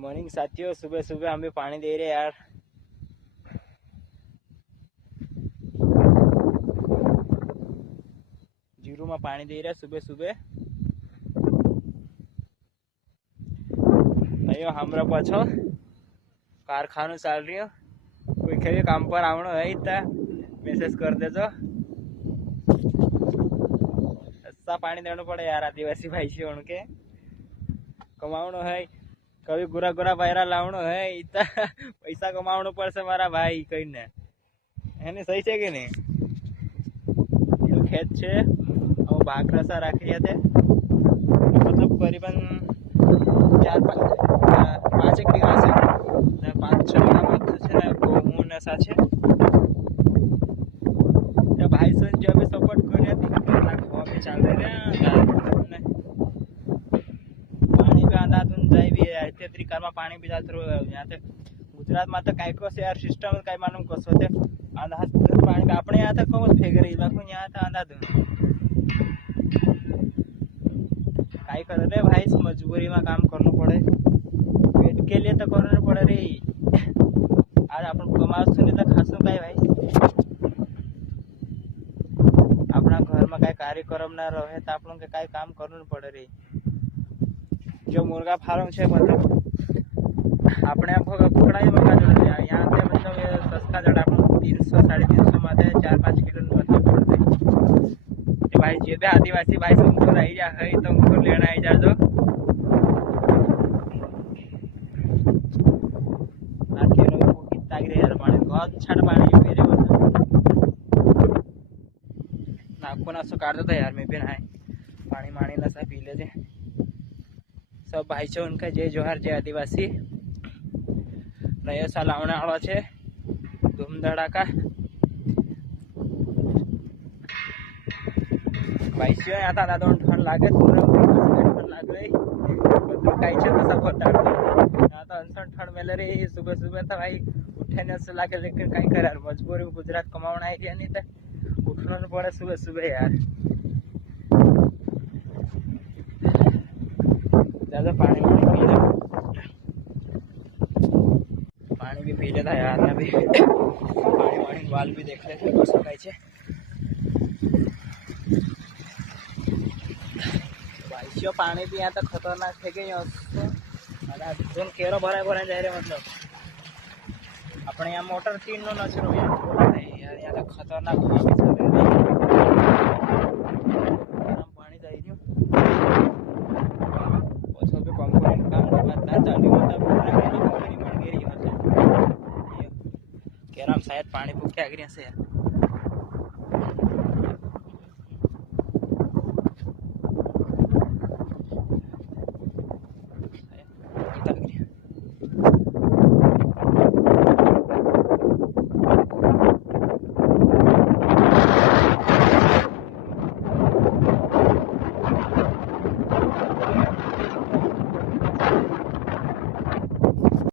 Morning साथियों, सुबह सुबह हम भी पानी दे रहे यार। जीरो में पानी दे रहे सुबह सुबह। अयो हमरा पाछो कारखानो चाल रही हो, कोई खेबे काम पर आवनो है इतना मैसेज कर देजो। ऐसा पानी देना पड़े यार, आदिवासी भाई से उनके कमावनो है। कभी गुरा गुरा बायरा लावनो है, इतना पैसा कमावनो पड़से मारा भाई कहीं ने है। सही है कि नहीं? खेत छे भाग रसा राखी थे, मतलब करीबन 4-5 बीघा से 5-6 बीघा में गेहूं ने साचे भाई सुन जो भी सपोर्ट करे हवा में चाल रहे पानी भी आधा धुन जाए भी है तरीका में पानी भी जात यहाँ गुजरात में तो काय को यार सिस्टम काय मालूम कसो थे आधा धुन पानी अपने यहाँ तक कम फेंक रही यहाँ था आधा धुन काय कर रे भाई, मजबूरी में काम करना पड़े, पेट के लिए तो करना पड़े रे। आज अपन कमाओ सुने तो खासू काय भाई, अपना घर में काय कार्यक्रम ना रहे तो अपन के काय काम करना पड़े रे। जो मुर्गा फार्म है मतलब अपने आप कुकड़ा मुर्गा जोड़े यहाँ से मतलब सस्ता जड़ा 300-350 में 4-5 किलो मतलब पड़ते भाई। जे आदिवासी भाई तुमको रही जा है तो उनको लेना ही जा जो छठ पानी मेरे नाखून असो काट देता यार। मैं भी नहाए पानी मानी नशा पी ले सब भाई छे उनका जय जोहार, जय आदिवासी। नया साल आने वाला है, धूम धड़ाका भाई से यहाँ था दादा ठंड लागे ठंड लाग रही कहीं तो सब होता यहाँ तो अनसन ठंड मिल रही सुबह सुबह तो भाई उठे न से लागे, लेकिन कहीं कर यार मजबूरी में गुजरात कमाना है क्या नहीं तो उठना पड़े सुबह सुबह यार। ज्यादा पानी भी पी लेता यार। अभी पानी वानी वाल भी देख लेते कसो काय छे भाई। पानी भी यहाँ तक खतरनाक थे कि केरो भरा जाए रे, मतलब अपने यहाँ मोटर 3 नो नचरो यार यहाँ तक खतरनाक हवा भी चल रही पानी जाए रही पछो भी कंपोनेंट काम लगातार चालू मतलब केराम शायद पानी भूखे आ गई से यार।